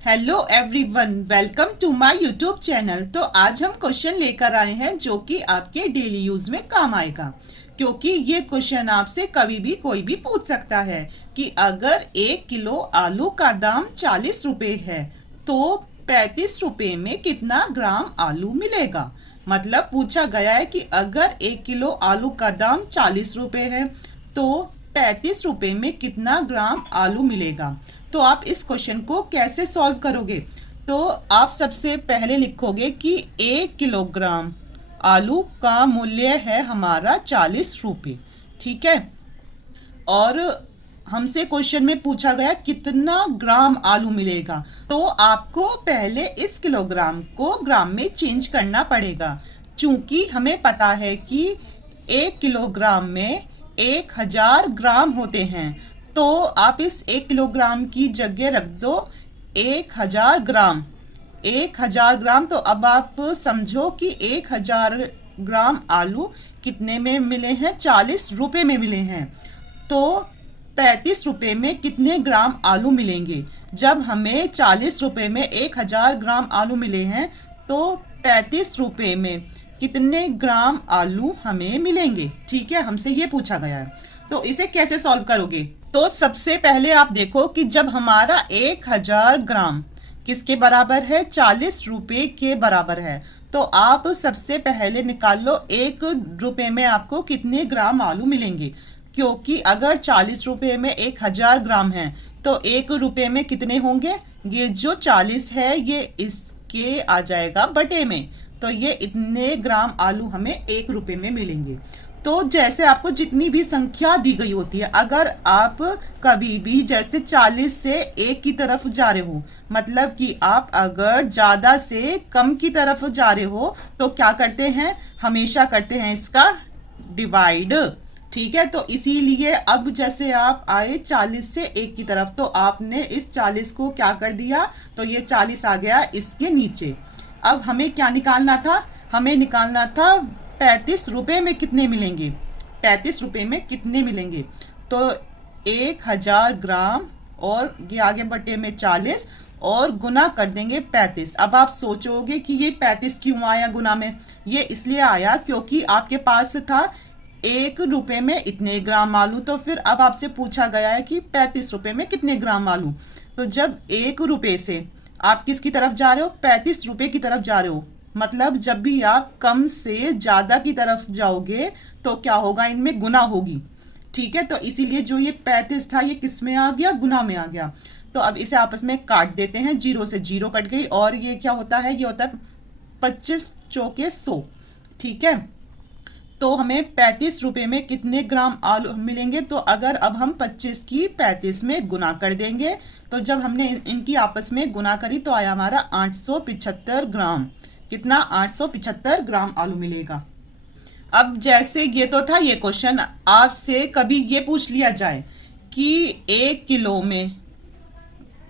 Hello everyone, welcome to my YouTube channel. तो आज हम क्वेश्चन लेकर आए हैं जो कि आपके डेली यूज में काम आएगा, क्योंकि ये क्वेश्चन आपसे कभी भी कोई भी पूछ सकता है कि अगर 1 किलो आलू का दाम 40 रुपए है तो 35 रुपए में कितना ग्राम आलू मिलेगा। मतलब पूछा गया है कि अगर 1 किलो आलू का दाम 40 रुपए है तो 35 रुपए में कितना ग्राम आलू मिलेगा। तो आप इस क्वेश्चन को कैसे सॉल्व करोगे? तो आप सबसे पहले लिखोगे कि 1 किलोग्राम आलू का मूल्य है हमारा 40 रुपये। ठीक है। और हमसे क्वेश्चन में पूछा गया कितना ग्राम आलू मिलेगा, तो आपको पहले इस किलोग्राम को ग्राम में चेंज करना पड़ेगा, चूंकि हमें पता है कि 1 किलोग्राम में 1000 ग्राम होते हैं। तो आप इस 1 किलोग्राम की जगह रख दो 1000 ग्राम। 1000 ग्राम, तो अब आप समझो कि 1000 ग्राम आलू कितने में मिले हैं? 40 रुपए में मिले हैं। तो 35 रुपए में कितने ग्राम आलू मिलेंगे? जब हमें 40 रुपए में 1000 ग्राम आलू मिले हैं तो 35 रुपए में कितने ग्राम आलू हमें मिलेंगे। ठीक है, हमसे ये पूछा गया है। तो इसे कैसे सॉल्व करोगे? तो सबसे पहले आप देखो कि जब हमारा 1000 ग्राम किसके बराबर है? 40 रुपए के बराबर है। तो आप सबसे पहले निकाल लो 1 रुपए में आपको कितने ग्राम आलू मिलेंगे, क्योंकि अगर 40 रुपए में 1000 ग्राम है तो 1 रुपए में कितने होंगे? ये जो 40 है ये इसके आ जाएगा बटे में, तो ये इतने ग्राम आलू हमें 1 रुपए में मिलेंगे। तो जैसे आपको जितनी भी संख्या दी गई होती है, अगर आप कभी भी जैसे 40 से 1 की तरफ जा रहे हो, मतलब कि आप अगर ज़्यादा से कम की तरफ जा रहे हो तो क्या करते हैं? हमेशा करते हैं इसका डिवाइड। ठीक है, तो इसीलिए अब जैसे आप आए 40 से 1 की तरफ तो आपने इस 40 को क्या कर दिया? तो ये 40 आ गया इसके नीचे। अब हमें क्या निकालना था? हमें निकालना था 35 रुपए में कितने मिलेंगे। 35 रुपए में कितने मिलेंगे? तो 1000 ग्राम और ये आगे बटे में 40 और गुना कर देंगे 35। अब आप सोचोगे कि ये 35 क्यों आया गुना में? ये इसलिए आया क्योंकि आपके पास था 1 रुपए में इतने ग्राम आलू, तो फिर अब आपसे पूछा गया है कि 35 रुपए में कितने ग्राम आलू। तो जब 1 रुपए से आप किसकी तरफ जा रहे हो? 35 रुपए की तरफ जा रहे हो। मतलब जब भी आप कम से ज्यादा की तरफ जाओगे तो क्या होगा? इनमें गुना होगी। ठीक है, तो इसीलिए जो ये 35 था ये किस में आ गया? गुना में आ गया। तो अब इसे आपस में काट देते हैं, 0 से 0 कट गई और ये क्या होता है? ये होता है 25 चौके 100। ठीक है, तो हमें 35 रुपए में कितने ग्राम आलू मिलेंगे? तो अगर अब हम 25 की 35 में गुना कर देंगे तो जब हमने इनकी आपस में गुना करी तो आया हमारा 875 ग्राम। कितना? 875 ग्राम आलू मिलेगा। अब जैसे ये तो था ये क्वेश्चन, आपसे कभी ये पूछ लिया जाए कि 1 किलो में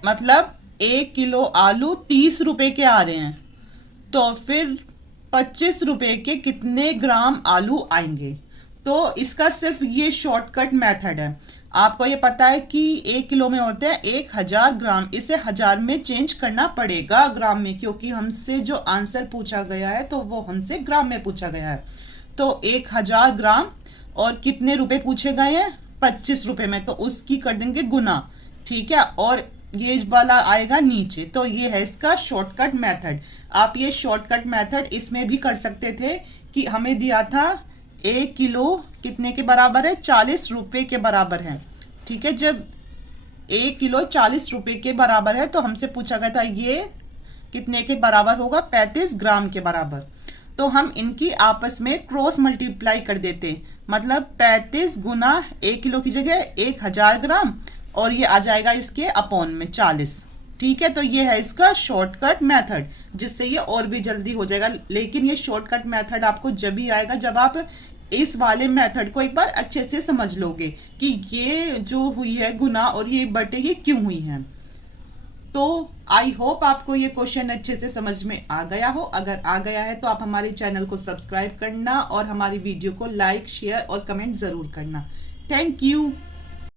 मतलब 1 किलो आलू 30 रुपए के आ रहे हैं, तो फिर 25 रुपए के कितने ग्राम आलू आएंगे? तो इसका सिर्फ ये शॉर्टकट मेथड है। आपको ये पता है कि 1 किलो में होते हैं 1000 ग्राम, इसे हजार में चेंज करना पड़ेगा ग्राम में, क्योंकि हमसे जो आंसर पूछा गया है तो वो हमसे ग्राम में पूछा गया है। तो 1000 ग्राम और कितने रुपए पूछे गए हैं? 25 रुपए में, तो उसकी कर देंगे गुना। ठीक है, और ये वाला आएगा नीचे। तो ये है इसका शॉर्टकट मेथड। आप ये शॉर्टकट मेथड इसमें भी कर सकते थे कि हमें दिया था 1 किलो कितने के बराबर है? 40 रुपए के बराबर है। ठीक है, जब 1 किलो 40 रुपए के बराबर है तो हमसे पूछा गया था ये कितने के बराबर होगा? 35 ग्राम के बराबर। तो हम इनकी आपस में क्रॉस मल्टीप्लाई कर देते, मतलब 35 गुना 1 किलो की जगह 1000 ग्राम और ये आ जाएगा इसके अपॉन में 40। ठीक है, तो ये है इसका शॉर्टकट मेथड, जिससे ये और भी जल्दी हो जाएगा। लेकिन ये शॉर्टकट मेथड आपको जब भी आएगा जब आप इस वाले मेथड को एक बार अच्छे से समझ लोगे कि ये जो हुई है गुना और ये बटे ये क्यों हुई है। तो आई होप आपको ये क्वेश्चन अच्छे से समझ में आ गया हो। अगर आ गया है तो आप हमारे चैनल को सब्सक्राइब करना और हमारी वीडियो को लाइक, शेयर और कमेंट ज़रूर करना। Thank you.